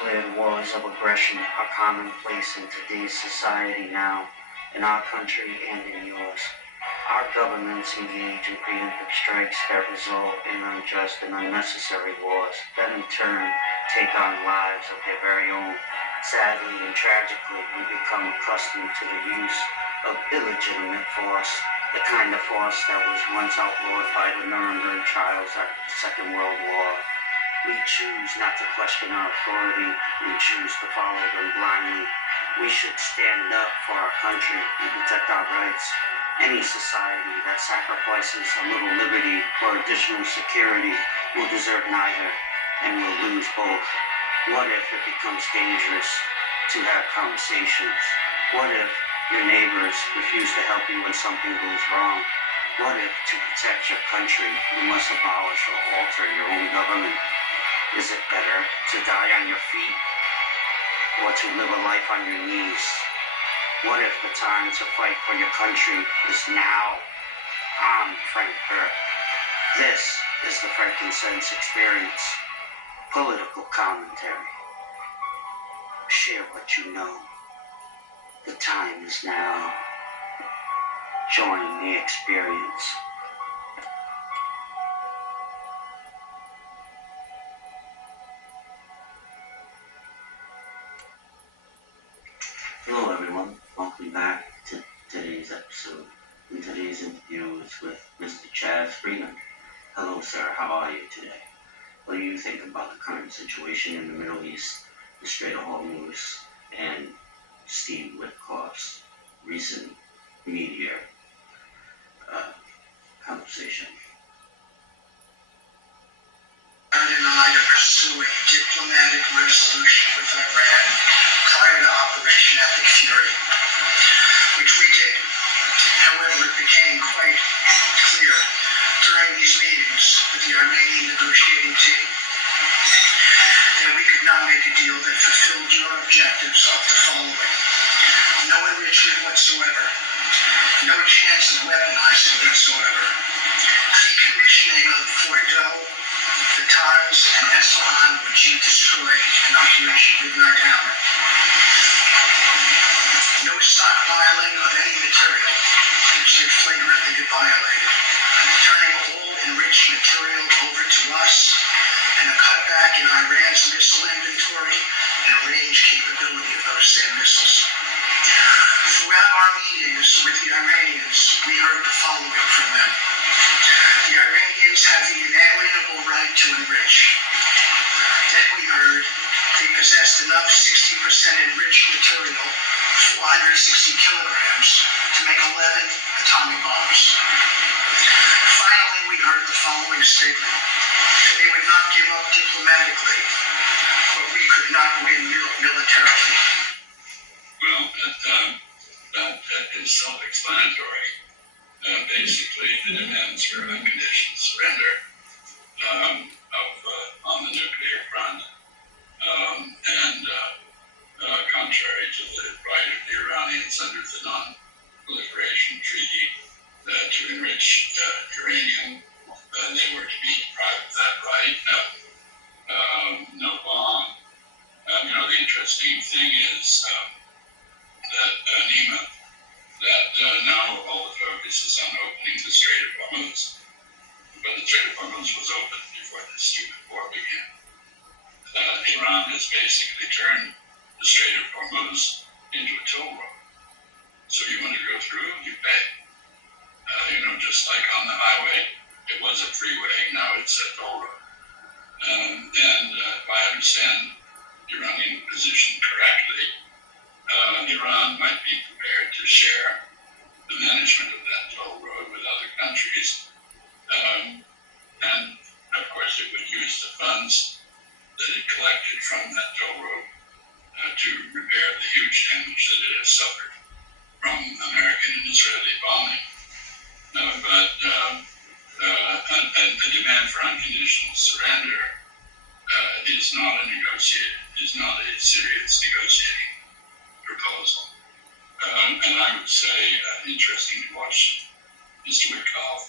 undeclared wars of aggression are commonplace in today's society now, in our country and in yours. Our governments engage in preemptive strikes that result in unjust and unnecessary wars that in turn take on lives of their very own. Sadly and tragically, we become accustomed to the use of illegitimate force, the kind of force that was once outlawed by the Nuremberg trials after the Second World War. We choose not to question our authority. We choose to follow them blindly. We should stand up for our country and protect our rights. Any society that sacrifices a little liberty for additional security will deserve neither and will lose both. What if it becomes dangerous to have conversations? What if your neighbors refuse to help you when something goes wrong? What if to protect your country you must abolish or alter your own government? Is it better to die on your feet or to live a life on your knees? What if the time to fight for your country is now? I'm Frank Burke. This is the Frankincense Experience. Political commentary. Share what you know. The time is now. Join the experience. Hello everyone, welcome back to today's episode. And today's interview is with Mr. Chaz Freeman. Hello sir, how are you today? What do you think about the current situation in the Middle East, the Strait of Hormuz, and Steve Witkoff's recent media conversation? Denied to pursue a diplomatic resolution with Iran prior to Operation Epic Fury, which we did. However, it became quite clear during these meetings with the Iranian negotiating team that we could not make a deal that fulfilled your objectives of the following: no enrichment whatsoever, no chance of weaponizing whatsoever, decommissioning of Fordo, the Tars, and Esfahan, which you destroyed in Operation Midnight Hammer. No stockpiling of any material, which they flagrantly violated. Turning all enriched material over to us, and a cutback in Iran's missile inventory and range capability of those same missiles. Throughout our meetings with the Iranians, we heard the following from them. The Iranians have the inalienable right to enrich. Then we heard they possessed enough 60% enriched material, 460 kilograms, to make 11 atomic bombs. Finally, we heard the following statement. They would not give up diplomatically, but we could not win militarily. Well, that is self-explanatory. Basically, the demands for unconditional surrender on the nuclear front, and contrary to the right of the Iranians under the Non-Proliferation Treaty to enrich uranium, they were to be deprived of that right. No bomb. The interesting thing is that Nima, that now all the focus is on opening the Strait of Hormuz. But the Strait of Hormuz was opened before this stupid war began. Iran has basically turned the Strait of Hormuz into a toll road. So you want to go through, you pay. Just like on the highway, it was a freeway, now it's a toll road. And if I understand the Iranian position correctly, Iran might be prepared to share the management of that toll road with other countries. And of course it would use the funds that it collected from that toll road to repair the huge damage that it has suffered from American and Israeli bombing. But a demand for unconditional surrender is not a serious negotiating proposal. And I would say, interesting to watch Mr. Witkoff.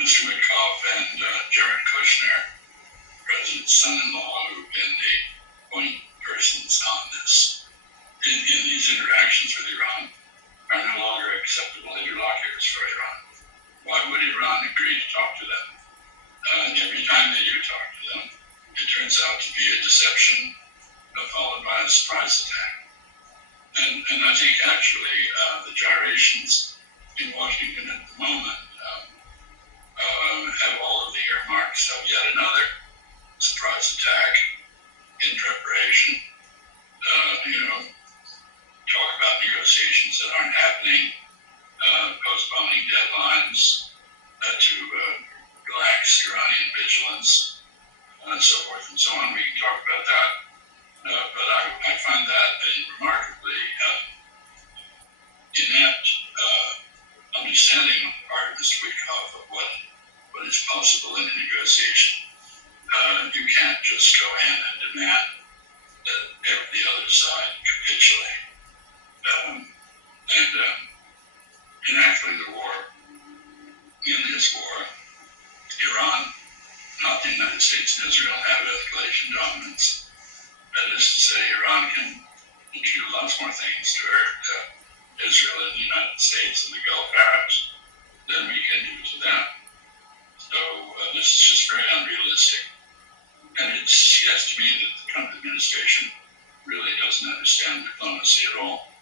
Mr. Witkoff and Jared Kushner, President's son-in-law, who've been reception followed by a surprise attack. And I think actually the gyrations in Washington at the moment have all of the earmarks of yet another surprise attack in preparation. Talk about negotiations that aren't happening, postponing deadlines to relax Iranian vigilance, and so forth and so on. We can talk about that. But I find that a remarkably inept understanding on the part of Mr. Witkoff of what is possible in a negotiation. You can't just go in and demand that the other side capitulate. And actually the war, in this war, Iran, not the United States and Israel, have escalation dominance. That is to say, Iran can do lots more things to hurt Israel and the United States and the Gulf Arabs than we can do to them. So this is just very unrealistic. And it suggests to me that the Trump administration really doesn't understand diplomacy at all.